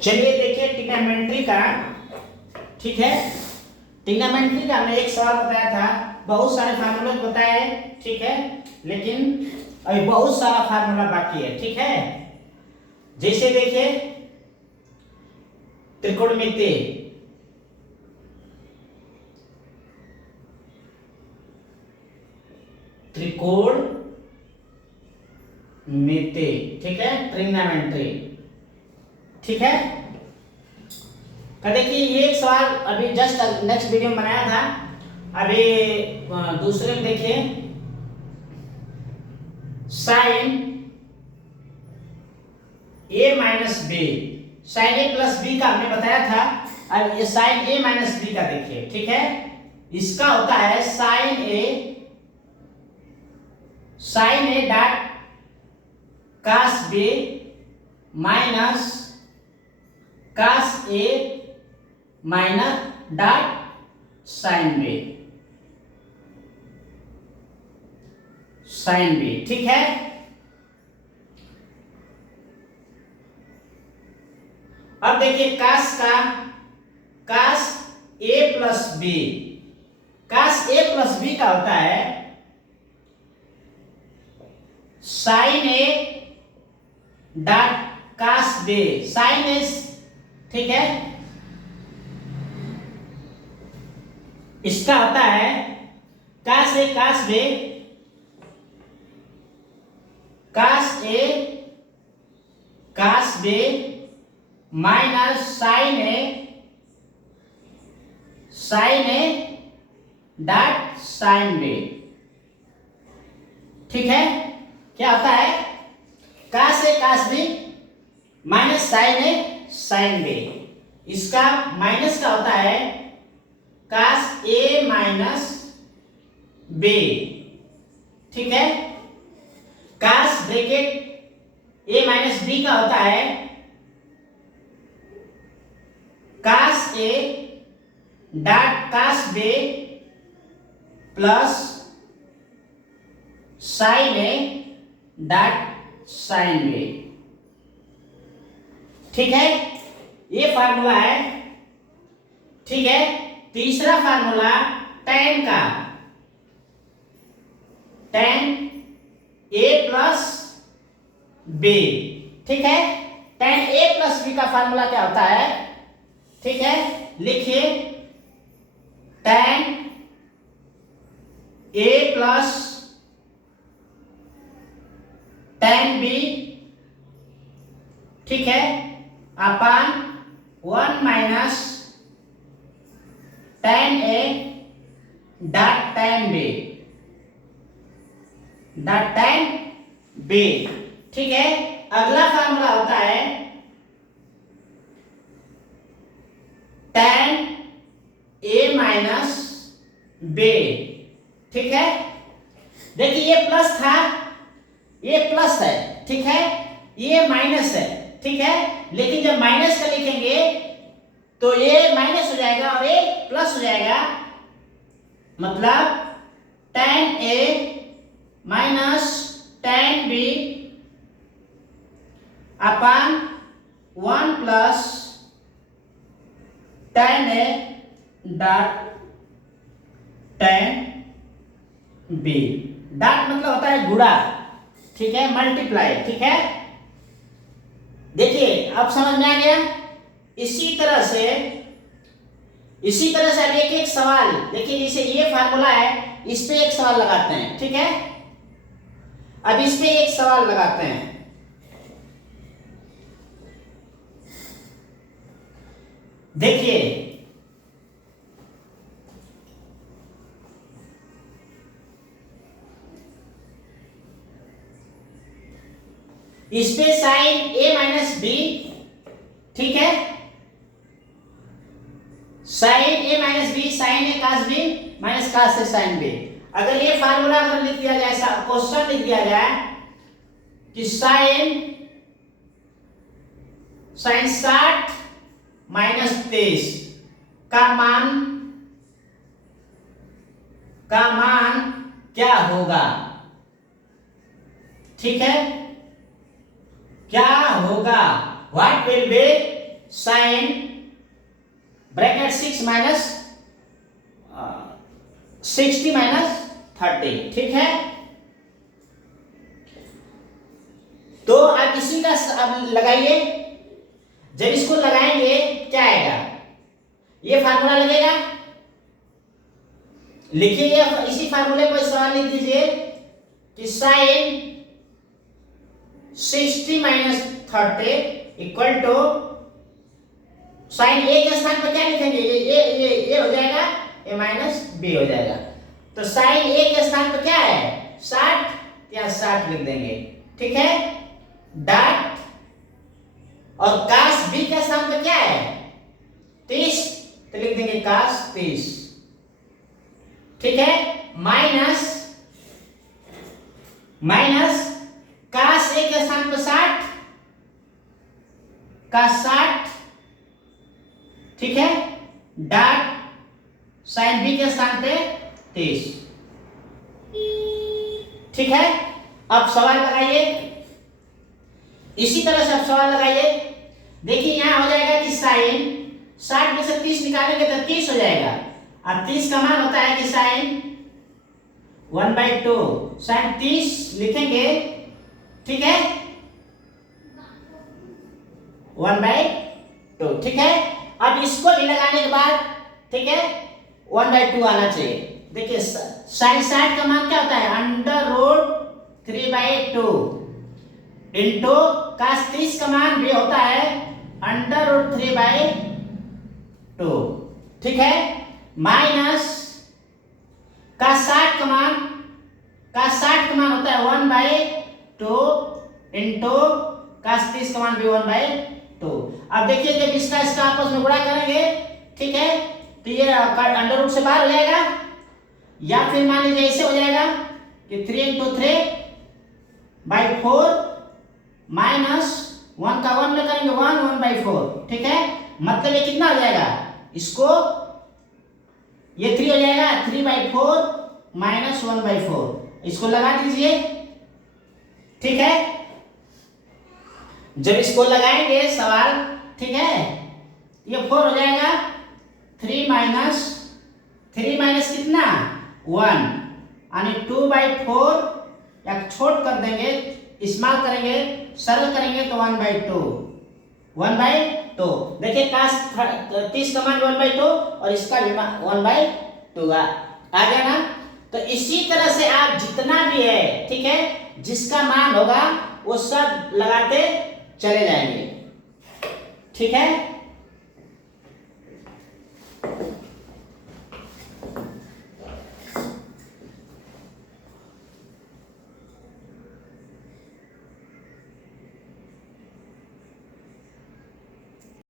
चलिए देखिए ट्रिग्नोमेट्री का। ठीक है, ट्रिग्नोमेट्री का हमने एक सवाल बताया था, बहुत सारे फार्मूले बताए। ठीक है, लेकिन अभी बहुत सारा फार्मूला बाकी है। ठीक है, जैसे देखिए त्रिकोणमिति, त्रिकोणमिति। ठीक है, ट्रिग्नोमेट्री। ठीक है, तो देखिए ये एक सवाल अभी जस्ट नेक्स्ट वीडियो में बनाया था। अभी दूसरे में देखिए sign A minus B, sine A plus B का हमने बताया था। अब ये साइन ए माइनस बी का देखिए। ठीक है, इसका होता है sine A dot cos B minus cos A minus dot sine B, sine B. ठीक है, अब देखिए कास का, cos A plus B, cos A plus B का होता है sine A dot cos B, sine A. ठीक है, इसका होता है cos A cos B, cos A cos B minus sine A dot sine B. ठीक है, क्या होता है cos A cos B minus sine A sine B. इसका माइनस का होता है कास ए माइनस बी। ठीक है, cos bracket A minus B का होता है cos A dot cos B plus sine A dot sine B. ठीक है, ये फार्मूला है। ठीक है, तीसरा फार्मूला tan का, tan a प्लस बी। ठीक है, tan a प्लस बी का फार्मूला क्या होता है? ठीक है, लिखिए tan a plus tan b। ठीक है, अपान 1 minus tan a dot tan b, dot tan b। ठीक है, अगला फार्मूला होता है tan a माइनस b। ठीक है, देखिए ये प्लस था, ये प्लस है। ठीक है, ये माइनस है। ठीक है, लेकिन जब माइनस का लिखेंगे तो ये माइनस हो जाएगा और ये प्लस हो जाएगा, मतलब tan a minus tan b upon 1 plus tan a dot tan b। Dot मतलब होता है गुणा। ठीक है, मल्टीप्लाई। ठीक है, देखिए अब समझ में आ गया। इसी तरह से अब एक एक सवाल देखिए, जैसे ये फार्मूला है, इस पे एक सवाल लगाते हैं। ठीक है, अब इस पे एक सवाल लगाते हैं। देखिए इस पे साइन ए माइनस बी। ठीक है, sine A minus B, sine A cos B minus cos A sine B. अगर ये फार्मूला अगर लिख दिया जाए, क्वेश्चन लिख दिया जाए कि साइन 60 माइनस 23 का मान क्या होगा? ठीक है, क्या होगा? What will be sine bracket 6 minus 60 minus 30, ठीक है। तो अब इसी का अब लगाइए। जब इसको लगाएंगे क्या आएगा, ये फार्मूला लगेगा, लिखिए इसी फार्मूले पर सवाल लिख दीजिए कि sine 60 minus 30 equal to sine A के स्थान पर क्या लिखेंगे, ये हो जाएगा, ए माइनस बी हो जाएगा। तो साइन ए के स्थान पर क्या है 60, या 60 लिख देंगे, ठीक है, डॉट, और कास बी के स्थान पर क्या है 30, तो लिख देंगे कास 30, ठीक है, माइनस कास ए के स्थान पर 60, कास 60, ठीक है, डॉट साइन बी के स्थान पे 30, ठीक है। अब सवाल लगाइए, इसी तरह से अब सवाल लगाइए। देखिए यहां हो जाएगा कि साइन 60 में से 30 निकालेंगे तो 30 हो जाएगा, और 30 का मान होता है कि साइन 1/2, साइन 30 लिखेंगे, ठीक है, 1/2, ठीक है। अब इसको भी लगाने के बाद, ठीक है, 1/2 आना चाहिए। देखिए साइन 60 का मान क्या होता है √3/2 इंटू कास 30 का मान भी होता है √3/2, ठीक है, माइनस कास 60 का मान होता है 1/2 इंटू कास 30 का मान भी 1/2। अब देखिए जब इसका आपस में गुणा करेंगे, ठीक है, तो ये अंडर रूट से बाहर हो जाएगा, या फिर मान लीजिए ऐसे हो जाएगा कि 3 × 3/4 माइनस 1 का 1 में करेंगे 1/4, ठीक है, मतलब ये कितना हो जाएगा, इसको ये 3 हो जाएगा, 3/4 माइनस 1/4, इसको लगा दीजिए, ठीक है। जब इसको लगाएंगे सवाल, ठीक है, ये 4 हो जाएगा, 3 माइनस कितना 1, यानी 2/4, या छोट कर देंगे, स्मॉल करेंगे, सरल करेंगे तो 1/2। देखिए कास 30 का मान 1/2 और इसका भी 1/2 आ गया ना। तो इसी तरह से आप जितना भी है, ठीक है, जिसका मान होगा वो सब लगाते चले जाएंगे, ठीक है।